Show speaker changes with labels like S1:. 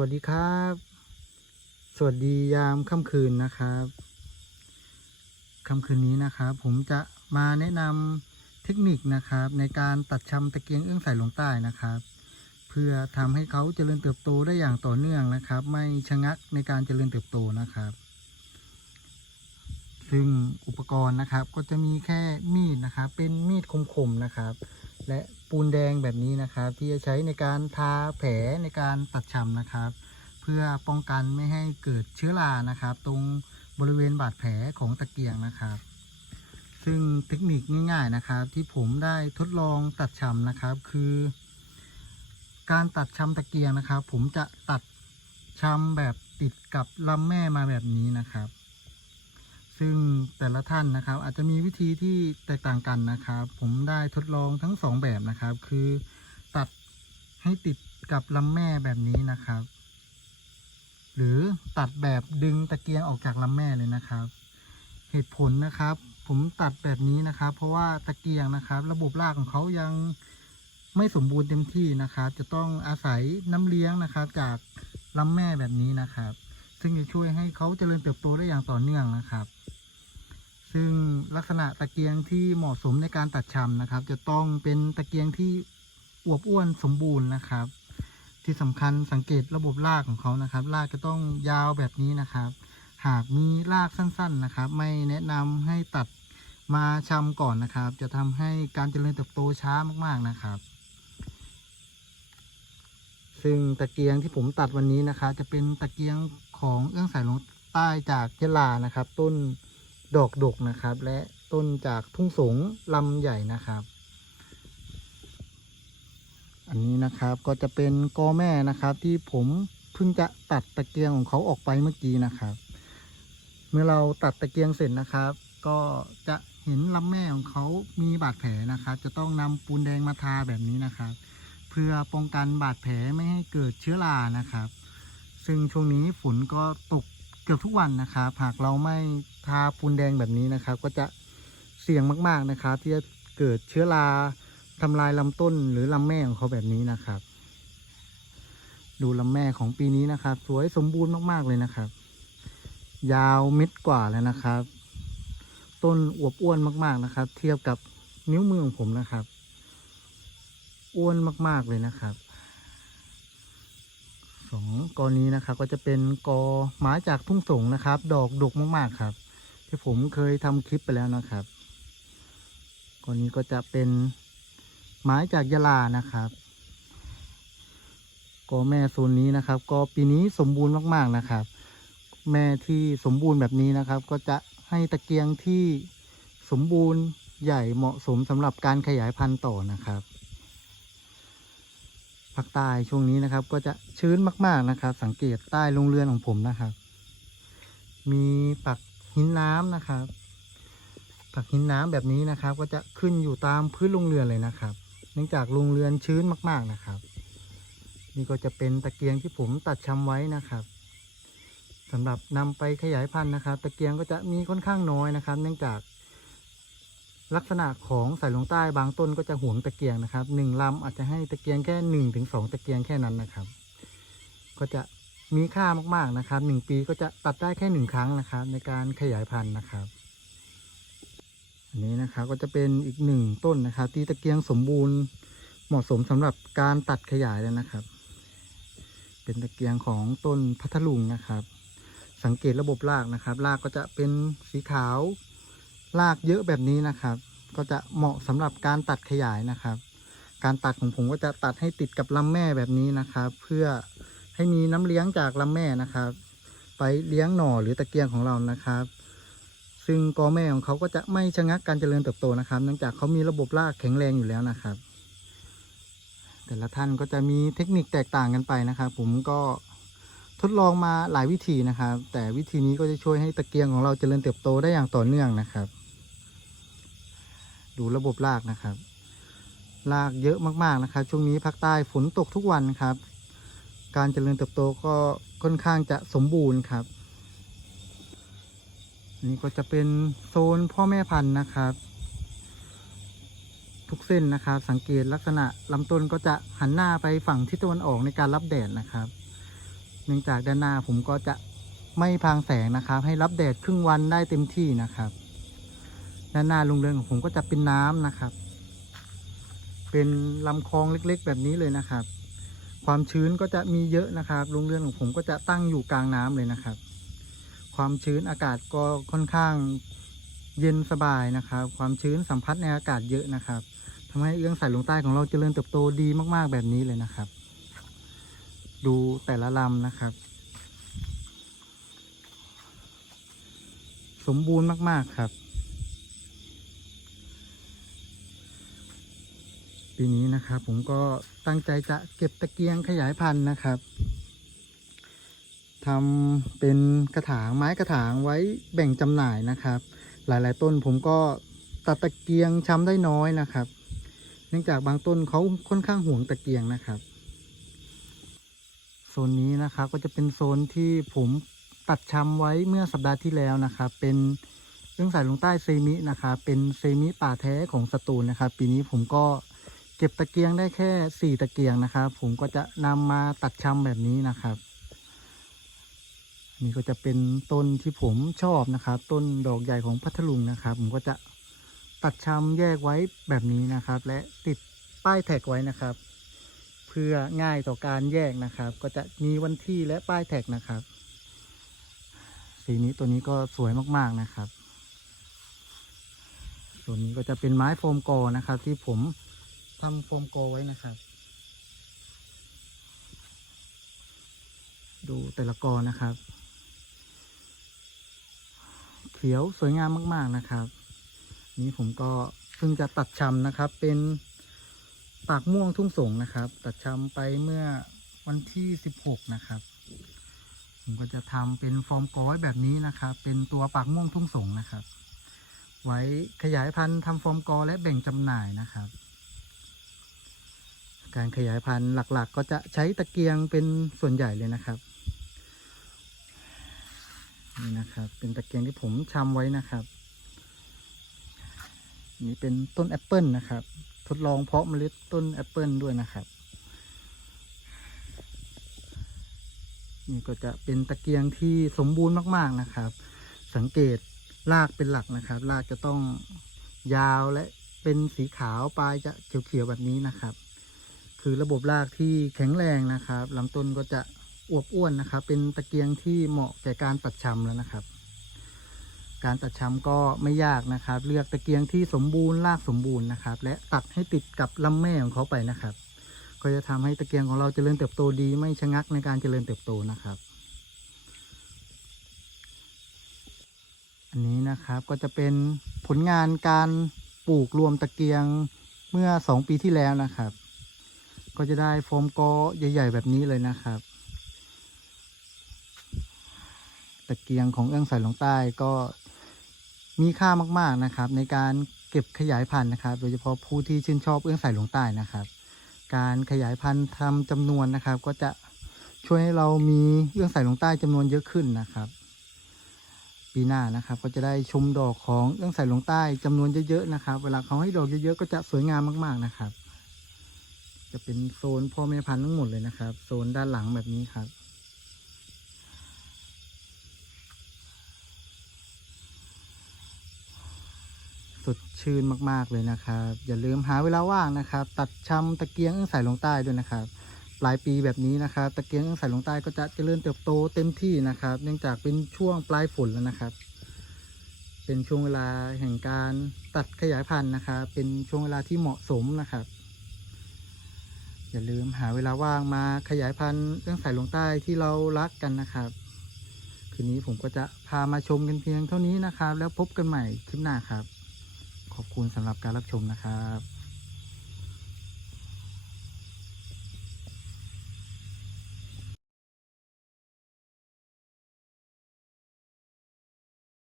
S1: วัสดีครับ สวัสดียามค่ำคืนนะครับค่ำคืนนี้นะครับ ผมจะมาแนะนำเทคนิคนะครับ ในการตัดชำตะเกียงเอื้องใส่ลงใต้นะครับ เพื่อทำให้เขาเจริญเติบโตได้อย่างต่อเนื่องนะครับ ไม่ชะงักในการเจริญเติบโตนะครับ ซึ่งอุปกรณ์นะครับก็จะมีแค่มีดนะครับ เป็นมีดคมๆนะครับ และปูนแดงแบบนี้นะครับ ที่จะใช้ในการทาแผลในการตัดชำนะครับ เพื่อป้องกันไม่ให้เกิดเชื้อรานะครับ ตรงบริเวณบาดแผลของตะเกียงนะครับ ซึ่งเทคนิคง่าย ๆนะครับ ที่ผมได้ทดลองตัดชำนะครับ คือ การตัดชำตะเกียงนะครับ ผมจะตัดชำแบบติดกับลำแม่มาแบบนี้นะครับ ซึ่งแต่ละท่านนะครับ อาจจะมีวิธีที่แตกต่างกันนะครับ ผมได้ทดลองทั้งสองแบบนะครับ คือตัดให้ติดกับลำแม่แบบนี้นะครับ หรือตัดแบบดึงตะเกียงออกจากลำแม่เลยนะครับ เหตุผลนะครับ ผมตัดแบบนี้นะครับ เพราะว่าตะเกียงนะครับ ระบบรากของเขายังไม่สมบูรณ์เต็มที่นะครับ จะต้องอาศัยน้ำเลี้ยงนะครับ จากลำแม่แบบนี้นะครับ ซึ่งจะช่วยให้เขาเจริญเติบโตได้อย่างต่อเนื่องนะครับ ซึ่งลักษณะตะเกียงที่เหมาะสมในการตัดชำนะครับ จะต้องเป็นตะเกียงที่อวบอ้วนสมบูรณ์นะครับ ที่สำคัญสังเกตระบบรากของเขานะครับรากจะต้องยาวแบบนี้นะครับ หากมีรากสั้น ๆนะครับ ไม่แนะนำให้ตัดมาชำก่อนนะครับ จะทำให้การเจริญเติบโตช้ามากๆนะครับ ซึ่งตะเกียงที่ผมตัดวันนี้นะครับ จะเป็นตะเกียงของเอื้องสายลงใต้จากเยลานะครับ ต้น ดอกดกนะครับ และต้นจากทุ่งสงลำใหญ่นะครับ อันนี้นะครับก็จะเป็นกอแม่นะครับ ที่ผมเพิ่งจะตัดตะเกียงของเขาออกไปเมื่อกี้นะครับ เมื่อเราตัดตะเกียงเสร็จนะครับ ก็จะเห็นลำแม่ของเขามีบาดแผลนะครับ จะต้องนำปูนแดงมาทาแบบนี้นะครับ เพื่อป้องกันบาดแผลไม่ให้เกิดเชื้อรานะครับ ซึ่งช่วงนี้ฝนก็ตกเกือบทุกวันนะครับ หากเราไม่ ทาปูนแดงแบบนี้นะครับ ก็จะเสี่ยงมากๆนะครับ ที่จะเกิดเชื้อราทำลายลำต้นหรือลำแม่ของเขาแบบนี้นะครับ ดูลำแม่ของปีนี้นะครับ สวยสมบูรณ์มากๆเลยนะครับ ยาวเม็ดกว่าแล้วนะครับ ต้นอวบอ้วนมากๆนะครับ เทียบกับนิ้วมือของผมนะครับ อ้วนมากๆเลยนะครับสองกอนี้นะครับ ก็จะเป็นกอไม้จากทุ่งสงนะครับ ดอกดกมากๆครับ ที่ผมเคยทำคลิปไปแล้วนะครับกอนนี้ก็จะเป็นไม้จากยะลานะครับกอแม่โซนนี้นะครับ ก็ปีนี้สมบูรณ์มากๆนะครับ แม่ที่สมบูรณ์แบบนี้นะครับ ก็จะให้ตะเกียงที่สมบูรณ์ใหญ่เหมาะสมสำหรับการขยายพันธุ์ต่อนะครับภาคใต้ช่วงนี้นะครับ ก็จะชื้นมาก ๆนะครับ สังเกตใต้โรงเรือนของผมนะครับ มีปัก หินน้ำนะครับปักหินน้ำแบบนี้นะครับ ก็จะขึ้นอยู่ตามพื้นโรงเรือนเลยนะครับ เนื่องจากโรงเรือนชื้นมากๆนะครับ นี่ก็จะเป็นตะเกียงที่ผมตัดชำไว้นะครับสำหรับนำไปขยายพันธุ์นะครับ ตะเกียงก็จะมีค่อนข้างน้อยนะครับ เนื่องจากลักษณะของสายลงใต้บางต้นก็จะหวงตะเกียงนะครับหนึ่งลำอาจจะให้ตะเกียงแค่หนึ่งถึงสองตะเกียงแค่นั้นนะครับ ก็จะ มีค่ามากๆนะครับหนึ่งปีก็จะตัดได้แค่หนึ่งครั้งนะครับ ในการขยายพันธุ์นะครับ อันนี้นะครับก็จะเป็นอีกหนึ่งต้นนะครับ ที่ตะเกียงสมบูรณ์เหมาะสมสำหรับการตัดขยายแล้วนะครับ เป็นตะเกียงของต้นพัทลุงนะครับ สังเกตระบบรากนะครับรากก็จะเป็นสีขาวรากเยอะแบบนี้นะครับ ก็จะเหมาะสำหรับการตัดขยายนะครับ การตัดของผมก็จะตัดให้ติดกับลำแม่แบบนี้นะครับ เพื่อ ให้มีน้ำเลี้ยงจากลำแม่นะครับ ไปเลี้ยงหน่อหรือตะเกียงของเรานะครับ ซึ่งกอแม่ของเขาก็จะไม่ชะงักการเจริญเติบโตนะครับเนื่องจากเขามีระบบรากแข็งแรงอยู่แล้วนะครับ แต่ละท่านก็จะมีเทคนิคแตกต่างกันไปนะครับ ผมก็ทดลองมาหลายวิธีนะครับ แต่วิธีนี้ก็จะช่วยให้ตะเกียงของเราเจริญเติบโตได้อย่างต่อเนื่องนะครับ ดูระบบรากนะครับรากเยอะมากๆนะครับ ช่วงนี้ภาคใต้ฝนตกทุกวันครับ การเจริญเติบโตก็ค่อนข้างจะสมบูรณ์ครับ นี่ก็จะเป็นโซนพ่อแม่พันธุ์นะครับ ทุกเส้นนะครับ สังเกตลักษณะลำต้นก็จะหันหน้าไปฝั่งทิศตะวันออกในการรับแดดนะครับ เนื่องจากด้านหน้าผมก็จะไม่พรางแสงนะครับ ให้รับแดดครึ่งวันได้เต็มที่นะครับ ด้านหน้าโรงเรือนของผมก็จะเป็นน้ำนะครับ เป็นลำคลองเล็กๆ แบบนี้เลยนะครับ ความชื้นก็จะมีเยอะนะครับโรงเรือนของผมก็จะตั้งอยู่กลางน้ำเลยนะครับ ความชื้นอากาศก็ค่อนข้างเย็นสบายนะครับ ความชื้นสัมผัสในอากาศเยอะนะครับทำให้เอื้องสายลงใต้ของเราเจริญเติบโตดีมากๆแบบนี้เลยนะครับ ดูแต่ละลำนะครับ สมบูรณ์มากๆครับ ปีนี้นะครับ ผมก็ตั้งใจจะเก็บตะเกียงขยายพันธุ์นะครับทำเป็นกระถางไม้กระถางไว้แบ่งจำหน่ายนะครับ หลายๆ ต้นผมก็ตัดตะเกียงช้ำได้น้อยนะครับ เนื่องจากบางต้นเขาค่อนข้างห่วงตะเกียงนะครับโซนนี้นะครับก็จะเป็นโซนที่ผมตัดช้ำไว้เมื่อสัปดาห์ที่แล้วนะครับ เป็นเรื่องสายลงใต้เซมินะครับเป็นเซมิป่าแท้ของสตูลนะครับ ปีนี้ผมก็ เก็บตะเกียงได้แค่สี่ตะเกียงนะครับ ผมก็จะนำมาตัดช้ำแบบนี้นะครับ นี่ก็จะเป็นต้นที่ผมชอบนะครับ ต้นดอกใหญ่ของพัทลุงนะครับ ผมก็จะตัดช้ำแยกไว้แบบนี้นะครับ และติดป้ายแท็กไว้นะครับ เพื่อง่ายต่อการแยกนะครับ ก็จะมีวันที่และป้ายแท็กนะครับ สีนี้ตัวนี้ก็สวยมากๆนะครับ ส่วนนี้ก็จะเป็นไม้โฟมกอนะครับ ที่ผม ทำโฟมโกไว้นะครับ ดูแต่ละกอนะครับ เขียวสวยงามมาก ๆนะครับ นี้ผมก็เพิ่งจะตัดชำนะครับ เป็นปากม่วงทุ่งสงนะครับ ตัดชำไปเมื่อวันที่ 16 นะครับ ผมก็จะทำเป็นฟอร์มกอไว้แบบนี้นะครับ เป็นตัวปากม่วงทุ่งสงนะครับ ไว้ขยายพันธุ์ทำฟอร์มกอและแบ่งจำหน่ายนะครับ การขยายพันธุ์หลักๆ ก็จะใช้ตะเกียงเป็นส่วนใหญ่เลยนะครับนี่นะครับ เป็นตะเกียงที่ผมชำไว้นะครับ นี่เป็นต้นแอปเปิลนะครับ ทดลองเพาะเมล็ดต้นแอปเปิลด้วยนะครับ นี่ก็จะเป็นตะเกียงที่สมบูรณ์มากๆนะครับ สังเกตรากเป็นหลักนะครับรากจะต้องยาวและเป็นสีขาวปลายจะเขียวๆแบบนี้นะครับ คือระบบรากที่แข็งแรงนะครับลำต้นก็จะอวบอ้วนนะครับ เป็นตะเกียงที่เหมาะแก่การตัดชำแล้วนะครับ การตัดชำก็ไม่ยากนะครับ เลือกตะเกียงที่สมบูรณ์รากสมบูรณ์นะครับ และตัดให้ติดกับลำแม่ของเขาไปนะครับ ก็จะทำให้ตะเกียงของเราเจริญเติบโตดี ไม่ชะงักในการเจริญเติบโตนะครับ อันนี้นะครับก็จะเป็นผลงานการปลูกรวมตะเกียงเมื่อสองปีที่แล้วนะครับ ก็จะได้โฟมกอใหญ่ ๆ แบบนี้เลยนะครับ ตะเกียงของเอื้องสายหลวงใต้ก็มีค่ามากๆนะครับ ในการเก็บขยายพันธุ์นะครับ โดยเฉพาะผู้ที่ชื่นชอบเอื้องสายหลวงใต้นะครับ การขยายพันธุ์ทำจำนวนนะครับ ก็จะช่วยให้เรามีเอื้องสายหลวงใต้จำนวนเยอะขึ้นนะครับ ปีหน้านะครับ ก็จะได้ชมดอกของเอื้องสายหลวงใต้จำนวนเยอะๆนะครับ เวลาเขาให้ดอกเยอะๆก็จะสวยงามมากๆนะครับ จะเป็นโซนพ่อแม่พันธุ์ทั้งหมดเลยนะครับ โซนด้านหลังแบบนี้ครับ สดชื่นมากๆเลยนะครับ อย่าลืมหาเวลาว่างนะครับ ตัดชำตะเกียงเอื้องสายลงใต้ด้วยนะครับปลายปีแบบนี้นะครับ ตะเกียงเอื้องสายลงใต้ก็จะเจริญเติบโตเต็มที่นะครับ เนื่องจากเป็นช่วงปลายฝนแล้วนะครับเป็นช่วงเวลาแห่งการตัดขยายพันธุ์นะครับ เป็นช่วงเวลาที่เหมาะสมนะครับ อย่าลืมหาเวลาว่างมาขยายพันธุ์เรื่องสายลงใต้ที่เรารักกันนะครับ คืนนี้ผมก็จะพามาชมกันเพียงเท่านี้นะครับ แล้วพบกันใหม่คลิปหน้าครับ ขอบคุณสำหรับการรับชมนะครับ